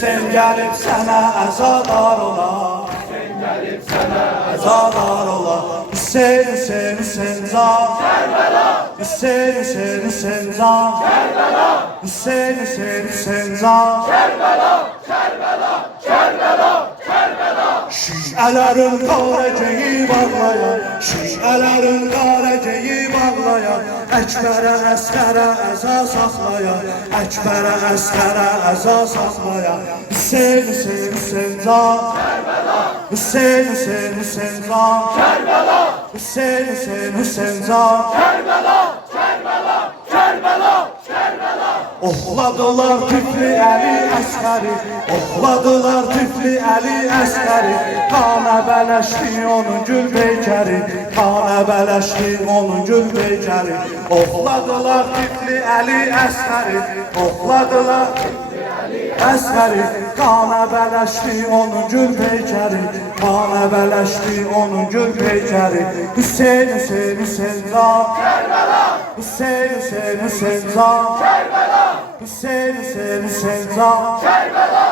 Hüseyin gəlib sənə əzadar ola, əzadar ola. Hüseyin, Hüseyin, Hüseyin can Kərbəla, Hüseyin, Hüseyin, Hüseyin can Kərbəla, Hüseyin, Hüseyin, Hüseyin can Kərbəla, Kərbəla, Kərbəla, Kərbəla. Şişələrin qarəcəyi bağlayan, şişələrin qarəcəyi bağlayan, Əkbərə əskərə əza saxlayan, Əkbərə əskərə əza saxlayan. Hüseyin, Hüseyin, Hüseyin can Kərbəla, Hüseyin, Hüseyin, Hüseyin can Kərbəla, Hüseyin, Hüseyin, Hüseyin can Kərbəla, Kərbəla, Kərbəla, Kərbəla. Oxladılar Tifli Əli Əsgəri, oxladılar Tifli Əli Əsgəri, qana bələşdi onun gül beykəri, qana bələşdi onun gül beykəri. Oxladılar Tifli Əli Əsgəri, oxladılar Əsgəri, qana bələşdi onun gül beykəri, qana bələşdi onun gül beykəri. Hüseyin, Hüseyin, Hüseyin can Kərbəla, Hüseyin, Hüseyin, Hüseyin can Kərbəla, Hüseyin, Hüseyin, Hüseyin can Kərbəla,